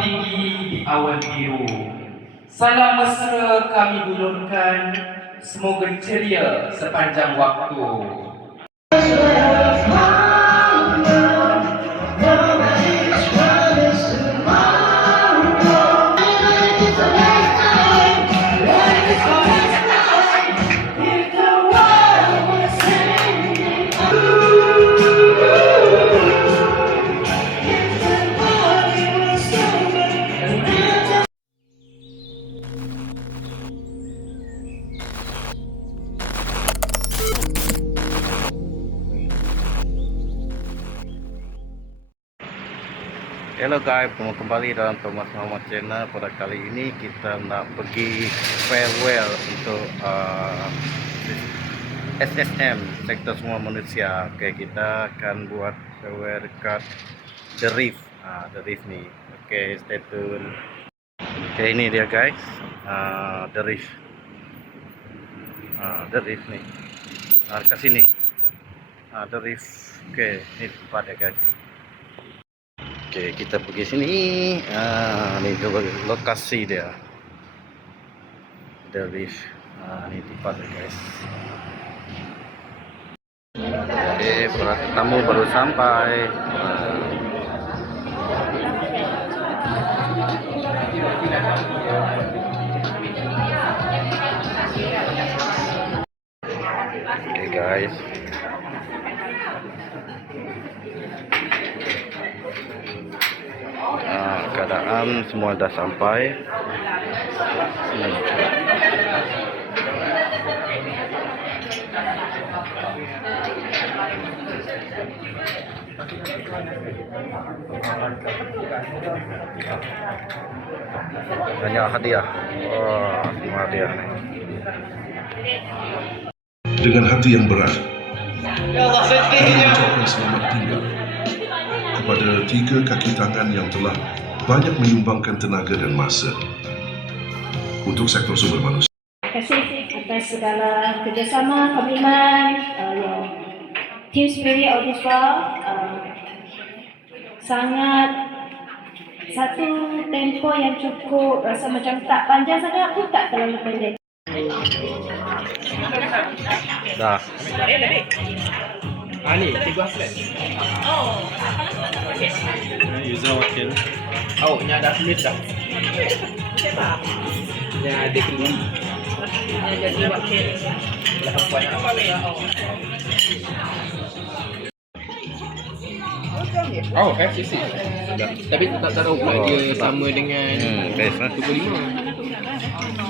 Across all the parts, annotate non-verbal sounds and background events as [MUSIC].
tinggi di awan biru. Salam mesra kami hulurkan, semoga ceria sepanjang waktu. Hello guys, bertemu kembali dalam Thomas Muhammad Channel. Pada kali ini kita nak pergi farewell untuk uh, SSM, Sektor Semua Manusia. Oke, kita akan buat farewell dekat The Reef. Ah, The Reef ni. Oke, stay tune Oke, ini dia guys. Uh, The Reef. Ah, The Reef ni. Ah, Dekat sini. Ah, The Reef. Oke, ini tempat ya guys Okey, kita pergi sini. Ah, ni lo- lokasi dia. The reef. Ah, ni tempat guys. Okey, para tamu baru sampai. Okey, guys. Ah, keadaan semua dah sampai. Hmm. Banyak hadiah. Wah, semua hadiah ni. dengan hati yang berat kami mengucapkan selamat tinggal kepada tiga kaki tangan yang telah banyak menyumbangkan tenaga dan masa untuk sektor sumber manusia. Terima kasih atas segala kerjasama, komitmen, uh, your team spirit of this world. Uh, sangat satu tempo yang cukup rasa macam tak panjang sangat pun tak terlalu pendek. Dah. Ah ni, cikgu Aflan. User wakil. Oh, ni ada Smith dah. Ni ada kedua. Jadi wakil. Dah puan. Oh, FCC. Tapi tak tahu pula Oh, dia sama dengan Hmm, best lah. 25.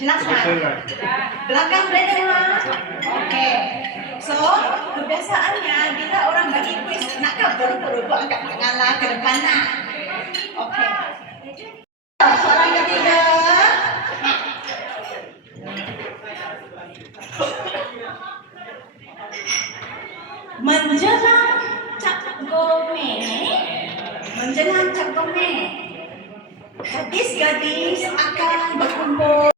Jelas tak? Belakang boleh dengar? Okey. So, kebiasaannya bila orang bagi kuis, nakkan buru-buru angkat tangan lah ke depan lah. Okey. Soalan ketiga. Menjelang Cap Gome. Gadis-gadis akan berkumpul.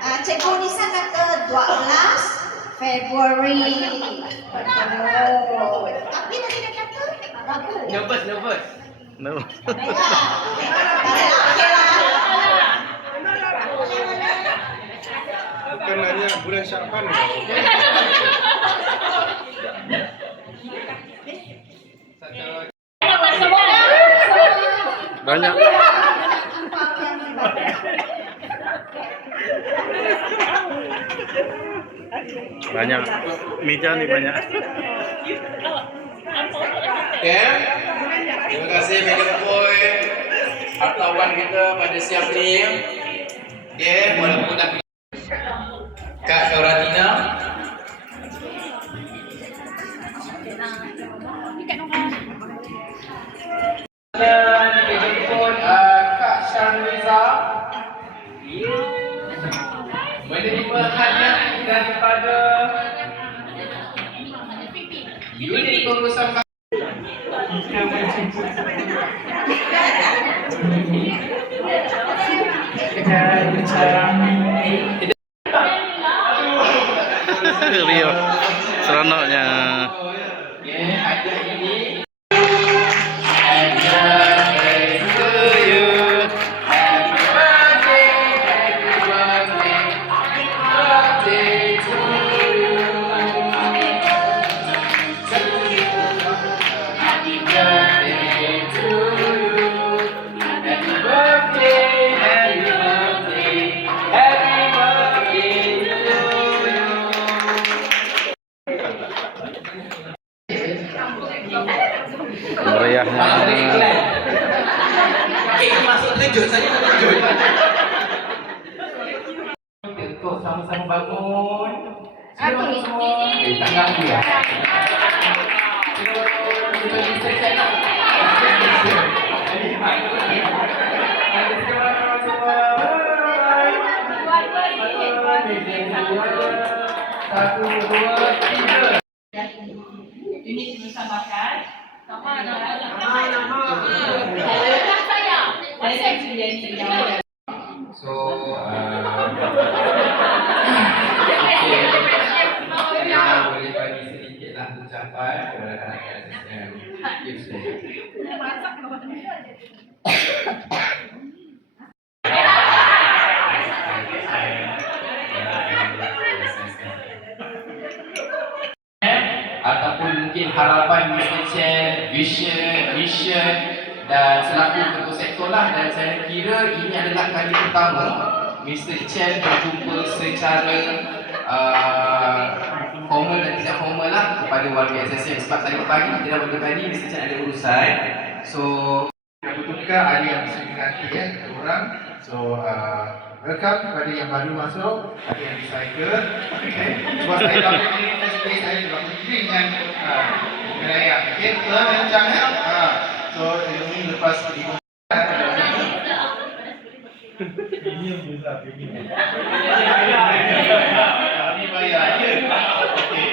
Ah, Cikgu Nisa kata 12 Februari. Oh. Tapi tadi dia kata ragu. Nervous, nervous. No. Baiklah. Baiklah, okey lah. akan nanya bulan Syaban ke? Banyak. Banyak. Meja nih banyak. Ya. Terima kasih Megan Boy. Hartawan kita pada siang ni. Ya, walaupun tak Kak Syaratina. Dan jemput uh, Kak Syarliza. Menerima hadiah daripada unit pengurusan ছাড়া Meriahnya. Saya tak terjun. Untuk sama-sama bangun. Eh, tak ya. Lah. Satu, dua, tiga. Ataupun mungkin harapan Mr. Chen, vision, mission dan selaku ketua sektor lah dan saya kira ini adalah kali pertama Mr. Chen berjumpa secara uh, formal dan tidak formal lah kepada warga SSM sebab tadi pagi kita dah berkali Mr. Chen ada urusan. So Betulkah ada yang bisa diganti ya kata orang. So uh, welcome kepada yang baru masuk. Ada yang recycle. Okay. Sebab saya ini first place saya dapat berdiri dengan uh, dengan raya Okay, tuan rancang ya uh, So ini lepas pergi [LAUGHS] Ini bayar ya Okay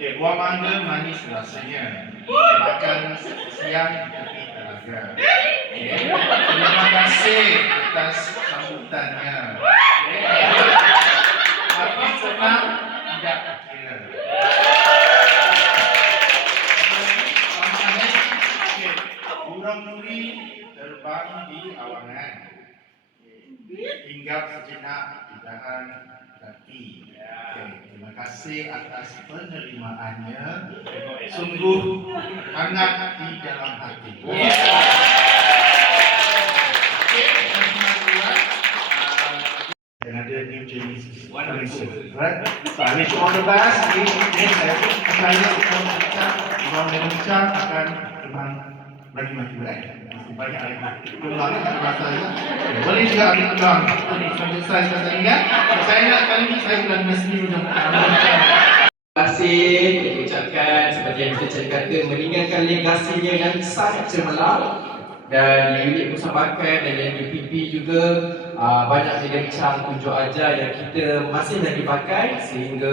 Okay, buah mangga manis rasanya. Makan siang tepi telaga. Okay. Terima kasih atas sambutannya. Apa senang tidak kira. Burung nuri terbang di awangan. Hinggap sejenak di dahan kasih atas penerimaannya. Sungguh hangat di dalam hati. Dan ada New Genesis. Right? So I wish all the best. Ini saya percaya Imam Bincang, Imam Bincang akan memang lagi maju. Masih banyak lagi. Peluang kan rasanya. Boleh juga ambil peluang. Saya kata ingat. Saya nak kali ini saya bukan mesti Bincang. Terima kasih diucapkan seperti yang Mr. Chen kata meninggalkan legasinya yang sangat cemerlang dan unit musabakan dan yang di PP juga uh, banyak bincang tunjuk ajar yang kita masih lagi pakai sehingga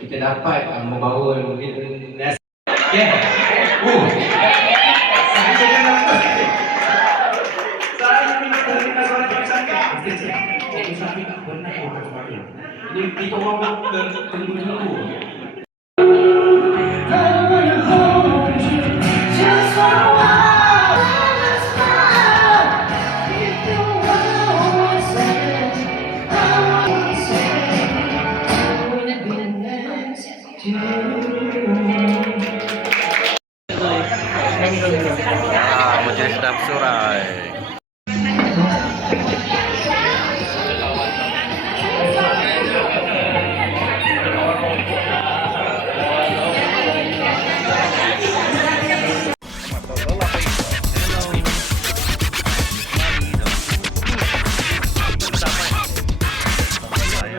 kita dapat uh, membangun generasi yeah. uh. Ini kita orang tertunggu-tunggu. Just for